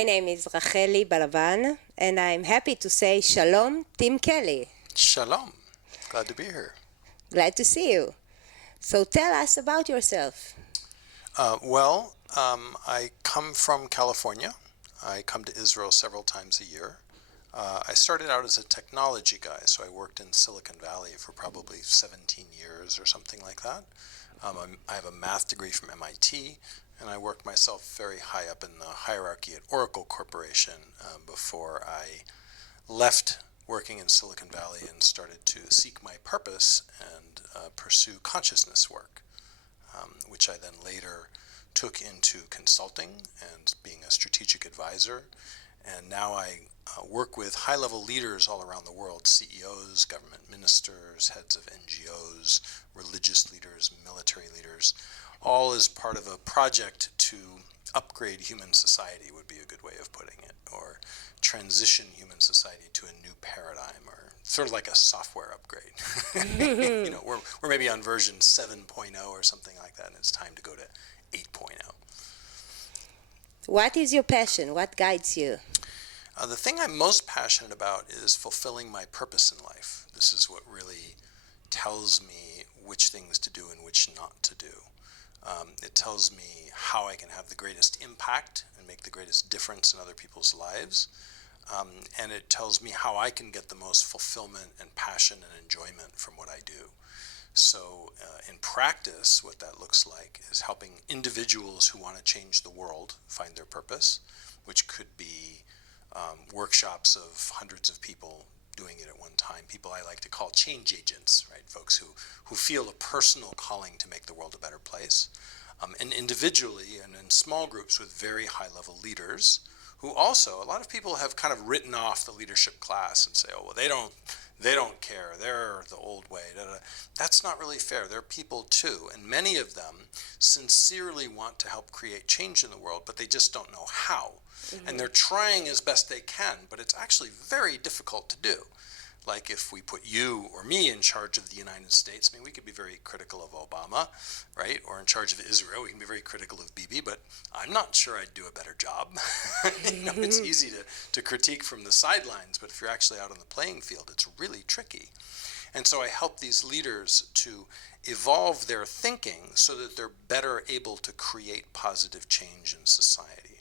My name is Racheli Balaban, and I'm happy to say Shalom, Tim Kelley. Shalom. Glad to be here. Glad to see you. So tell us about yourself. I come from California. I come to Israel several times a year. I started out as a technology guy, so I worked in Silicon Valley for probably 17 years or something like that. I have a math degree from MIT, and I worked myself very high up in the hierarchy at Oracle Corporation before I left working in Silicon Valley and started to seek my purpose and pursue consciousness work, which I then later took into consulting and being a strategic advisor. And now I work with high-level leaders all around the world, CEOs, government ministers, heads of NGOs, religious leaders, military leaders, all as part of a project to upgrade human society would be a good way of putting it, or transition human society to a new paradigm, or sort of like a software upgrade. We're maybe on version 7.0 or something like that, and it's time to go to 8.0. What is your passion? What guides you? The thing I'm most passionate about is fulfilling my purpose in life. This is what really tells me which things to do and which not to do. It tells me how I can have the greatest impact and make the greatest difference in other people's lives. And it tells me how I can get the most fulfillment and passion and enjoyment from what I do. So in practice, what that looks like is helping individuals who want to change the world find their purpose, which could be workshops of hundreds of people doing it at one time, people I like to call change agents, right? Folks who feel a personal calling to make the world a better place. And individually and in small groups with very high-level leaders who also, a lot of people have kind of written off the leadership class and say, oh, well, they don't care, they're the old way. That's not really fair. They're people too, and many of them sincerely want to help create change in the world, but they just don't know how. Mm-hmm. And they're trying as best they can, but it's actually very difficult to do. Like if we put you or me in charge of the United States, I mean, we could be very critical of Obama, right? Or in charge of Israel, we can be very critical of Bibi, but I'm not sure I'd do a better job. It's easy to critique from the sidelines, but if you're actually out on the playing field, it's really tricky. And so I help these leaders to evolve their thinking so that they're better able to create positive change in society.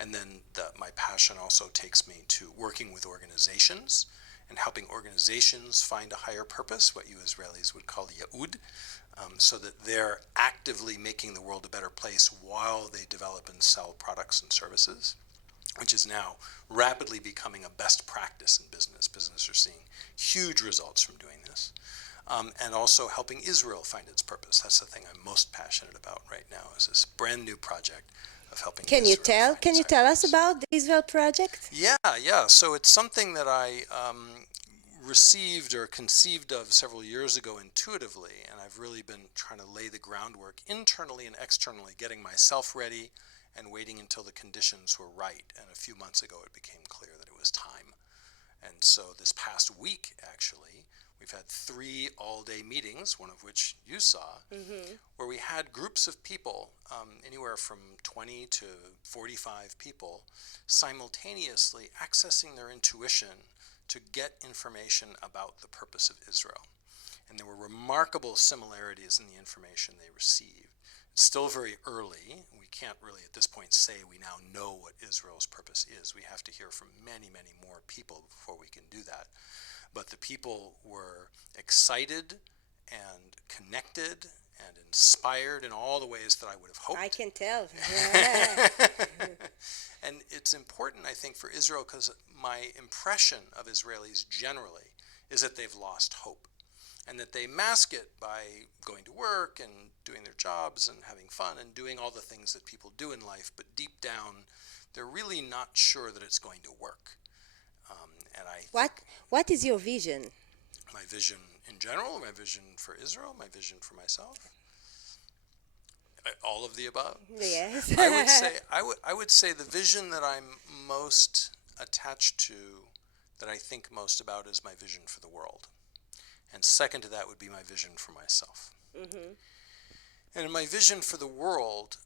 And then my passion also takes me to working with organizations and helping organizations find a higher purpose, what you Israelis would call Ya'ud, so that they're actively making the world a better place while they develop and sell products and services, which is now rapidly becoming a best practice in business. Business are seeing huge results from doing this. And also helping Israel find its purpose. That's the thing I'm most passionate about right now, is this brand new project of helping Israel find its purpose. Can you tell us about the Israel project? Yeah. So it's something that I received or conceived of several years ago intuitively, and I've really been trying to lay the groundwork internally and externally, getting myself ready and waiting until the conditions were right. And a few months ago it became clear that it was time. And so this past week, actually, we've had 3 all-day meetings, one of which you saw, where we had groups of people, anywhere from 20 to 45 people, simultaneously accessing their intuition to get information about the purpose of Israel. And there were remarkable similarities in the information they received. It's still very early. We can't really at this point say we now know what Israel's purpose is. We have to hear from many, many more people before we can do that. But the people were excited and connected and inspired in all the ways that I would have hoped. I can tell. And it's important, I think, for Israel, because my impression of Israelis generally is that they've lost hope, and that they mask it by going to work and doing their jobs and having fun and doing all the things that people do in life, but deep down, they're really not sure that it's going to work. What is your vision? My vision in general, my vision for Israel, my vision for myself? All of the above? Yes. I would say the vision that I'm most attached to, that I think most about, is my vision for the world. And second to that would be my vision for myself. Mm-hmm. And in my vision for the world,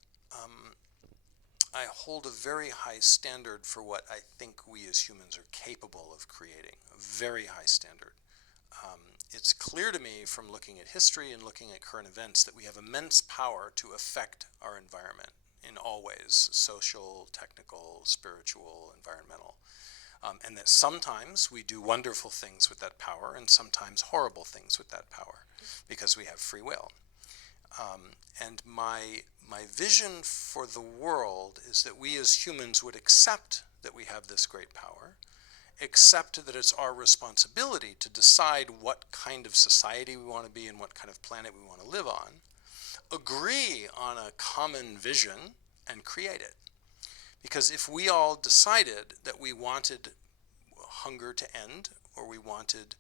I hold a very high standard for what I think we as humans are capable of creating, a very high standard. It's clear to me from looking at history and looking at current events that we have immense power to affect our environment in all ways, social, technical, spiritual, environmental. And that sometimes we do wonderful things with that power and sometimes horrible things with that power because we have free will. And my vision for the world is that we as humans would accept that we have this great power, accept that it's our responsibility to decide what kind of society we want to be and what kind of planet we want to live on, agree on a common vision, and create it. Because if we all decided that we wanted hunger to end, or we wanted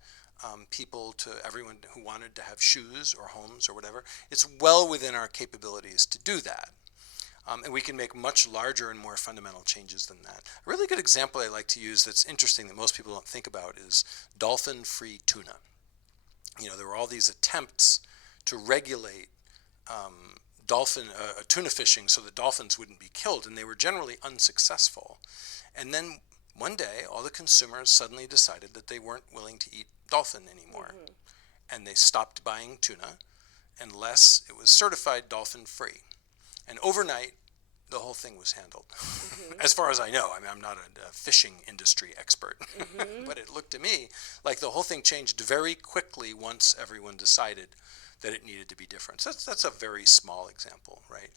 everyone who wanted to have shoes or homes or whatever, it's well within our capabilities to do that. And we can make much larger and more fundamental changes than that. A really good example I like to use that's interesting that most people don't think about is dolphin-free tuna. There were all these attempts to regulate tuna fishing so that dolphins wouldn't be killed, and they were generally unsuccessful. And then one day, all the consumers suddenly decided that they weren't willing to eat dolphin anymore. And they stopped buying tuna unless it was certified dolphin-free. And overnight, the whole thing was handled. As far as I know. I mean, I'm not a fishing industry expert. But it looked to me like the whole thing changed very quickly once everyone decided that it needed to be different. So that's a very small example, right?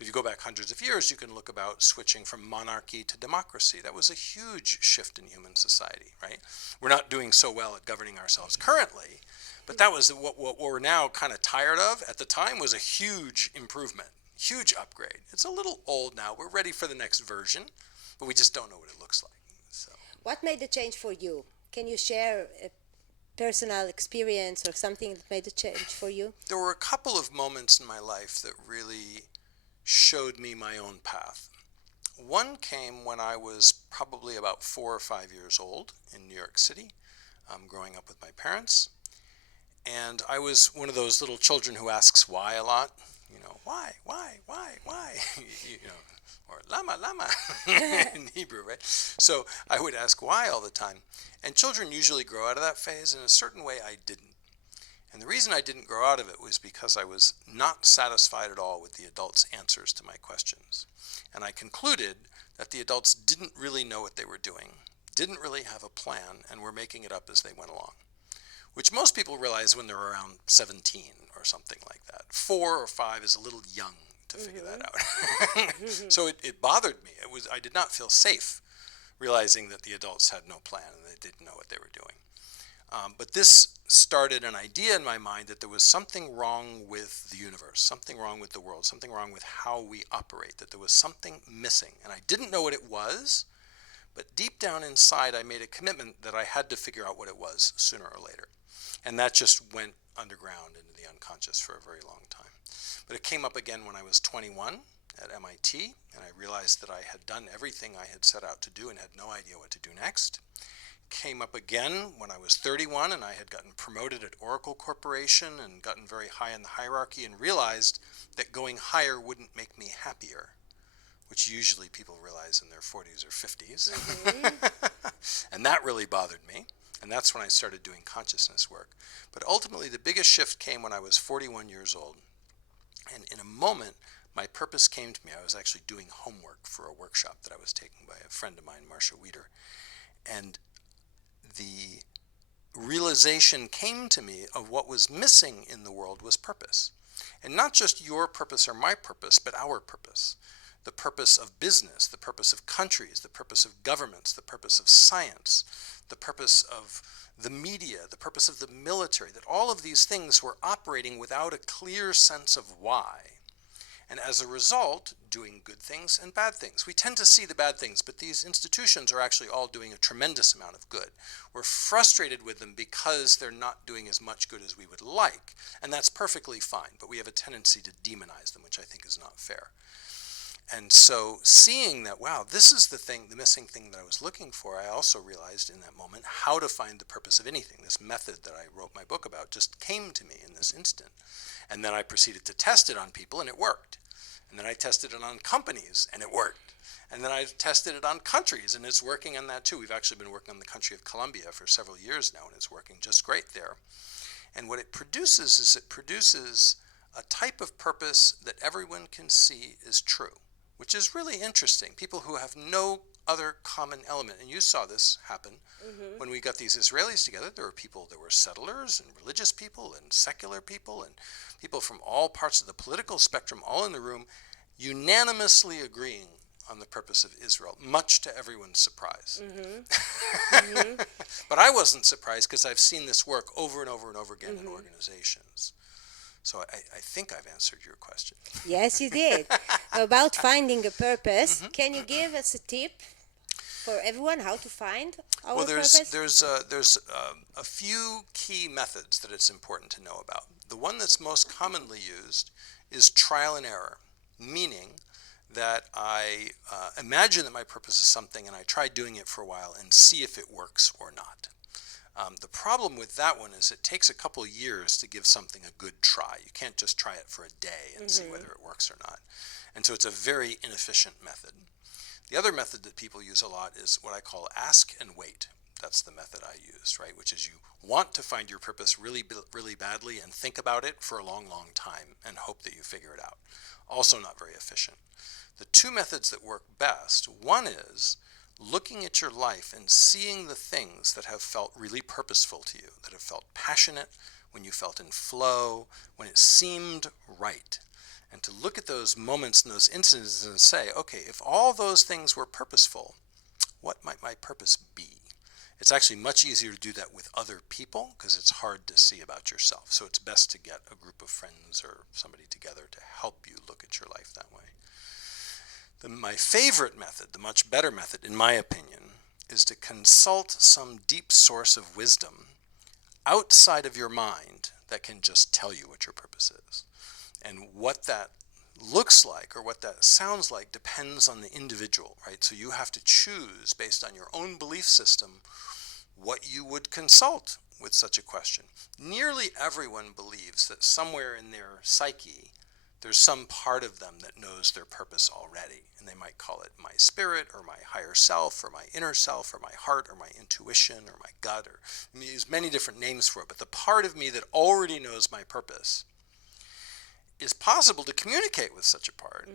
If you go back hundreds of years, you can look about switching from monarchy to democracy. That was a huge shift in human society, right? We're not doing so well at governing ourselves currently, but that was what we're now kind of tired of. At the time was a huge improvement, huge upgrade. It's a little old now. We're ready for the next version, but we just don't know what it looks like. So, what made the change for you? Can you share a personal experience or something that made a change for you? There were a couple of moments in my life that really showed me my own path. One came when I was probably about 4 or 5 years old in New York City, growing up with my parents. And I was one of those little children who asks why a lot. Why, or lama, in Hebrew, right? So I would ask why all the time. And children usually grow out of that phase. In a certain way, I didn't. And the reason I didn't grow out of it was because I was not satisfied at all with the adults' answers to my questions. And I concluded that the adults didn't really know what they were doing, didn't really have a plan, and were making it up as they went along, which most people realize when they're around 17 or something like that. 4 or 5 is a little young to figure that out. So it bothered me. I did not feel safe realizing that the adults had no plan and they didn't know what they were doing. But this started an idea in my mind that there was something wrong with the universe, something wrong with the world, something wrong with how we operate, that there was something missing. And I didn't know what it was, but deep down inside I made a commitment that I had to figure out what it was sooner or later. And that just went underground into the unconscious for a very long time. But it came up again when I was 21 at MIT, and I realized that I had done everything I had set out to do and had no idea what to do next. Came up again when I was 31, and I had gotten promoted at Oracle Corporation and gotten very high in the hierarchy and realized that going higher wouldn't make me happier, which usually people realize in their 40s or 50s. And that really bothered me. And that's when I started doing consciousness work. But ultimately, the biggest shift came when I was 41 years old. And in a moment, my purpose came to me. I was actually doing homework for a workshop that I was taking by a friend of mine, Marcia Weeder. And the realization came to me of what was missing in the world was purpose. And not just your purpose or my purpose, but our purpose. The purpose of business, the purpose of countries, the purpose of governments, the purpose of science, the purpose of the media, the purpose of the military, that all of these things were operating without a clear sense of why. And as a result, doing good things and bad things. We tend to see the bad things, but these institutions are actually all doing a tremendous amount of good. We're frustrated with them because they're not doing as much good as we would like, and that's perfectly fine, but we have a tendency to demonize them, which I think is not fair. And so seeing that, wow, this is the missing thing that I was looking for, I also realized in that moment how to find the purpose of anything. This method that I wrote my book about just came to me in this instant. And then I proceeded to test it on people, and it worked. And then I tested it on companies, and it worked. And then I tested it on countries, and it's working on that too. We've actually been working on the country of Colombia for several years now, and it's working just great there. And what it produces is it produces a type of purpose that everyone can see is true, which is really interesting. People who have no other common element, and you saw this happen when we got these Israelis together. There were settlers and religious people and secular people and people from all parts of the political spectrum all in the room, unanimously agreeing on the purpose of Israel, much to everyone's surprise. But I wasn't surprised because I've seen this work over and over and over again in organizations. So I think I've answered your question. Yes, you did. About finding a purpose, can you give us a tip for everyone how to find our purpose? There's a few key methods that it's important to know about. The one that's most commonly used is trial and error, meaning that I imagine that my purpose is something and I try doing it for a while and see if it works or not. The problem with that one is it takes a couple years to give something a good try. You can't just try it for a day and see whether it works or not. And so it's a very inefficient method. The other method that people use a lot is what I call ask and wait. That's the method I use, right? Which is you want to find your purpose really, really badly and think about it for a long, long time and hope that you figure it out. Also not very efficient. The two methods that work best, one is looking at your life and seeing the things that have felt really purposeful to you, that have felt passionate, when you felt in flow, when it seemed right. And to look at those moments and those incidents and say, okay, if all those things were purposeful, what might my purpose be? It's actually much easier to do that with other people because it's hard to see about yourself. So it's best to get a group of friends or somebody together to help you look at your life that way. My favorite method, the much better method, in my opinion, is to consult some deep source of wisdom outside of your mind that can just tell you what your purpose is. And what that looks like or what that sounds like depends on the individual, right? So you have to choose based on your own belief system what you would consult with such a question. Nearly everyone believes that somewhere in their psyche there's some part of them that knows their purpose already, and they might call it my spirit or my higher self or my inner self or my heart or my intuition or my gut, or use many different names for it. But the part of me that already knows my purpose is possible to communicate with such a part.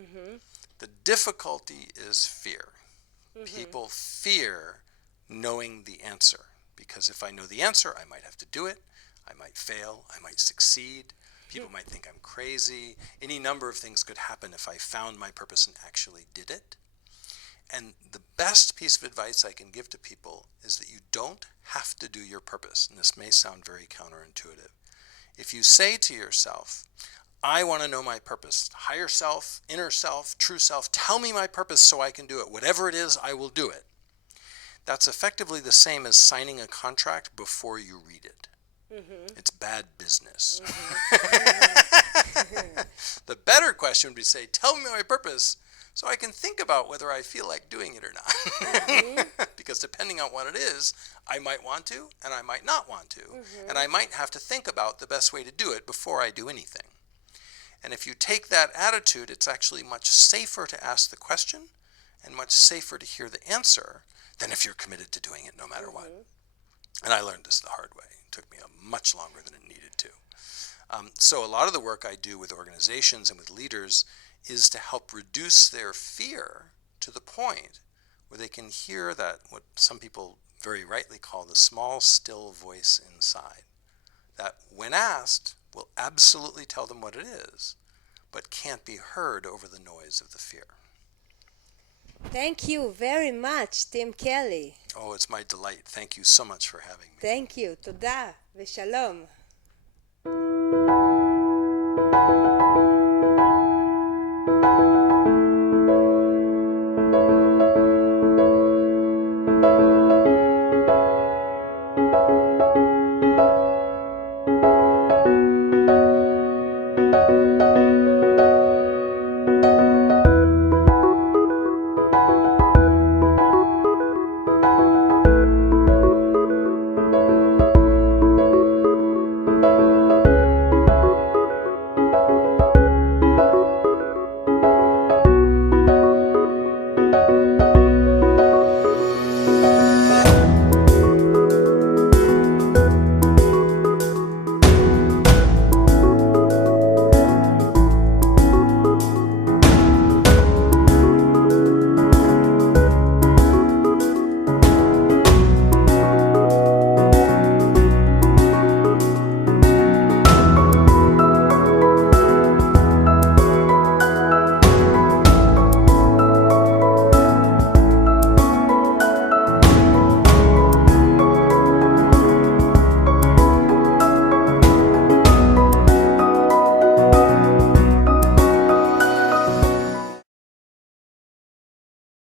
The difficulty is fear. People fear knowing the answer, because if I know the answer, I might have to do it, I might fail, I might succeed. People might think I'm crazy. Any number of things could happen if I found my purpose and actually did it. And the best piece of advice I can give to people is that you don't have to do your purpose. And this may sound very counterintuitive. If you say to yourself, I want to know my purpose, higher self, inner self, true self, tell me my purpose so I can do it. Whatever it is, I will do it. That's effectively the same as signing a contract before you read it. It's bad business. The better question would be say, tell me my purpose so I can think about whether I feel like doing it or not. Because depending on what it is, I might want to and I might not want to. And I might have to think about the best way to do it before I do anything. And if you take that attitude, it's actually much safer to ask the question and much safer to hear the answer than if you're committed to doing it no matter what. And I learned this the hard way. It took me much longer than it needed to. So a lot of the work I do with organizations and with leaders is to help reduce their fear to the point where they can hear that, what some people very rightly call the small, still voice inside, that when asked will absolutely tell them what it is, but can't be heard over the noise of the fear. Thank you very much, Tim Kelley. Oh, it's my delight. Thank you so much for having me. Thank you. תודה ושלום.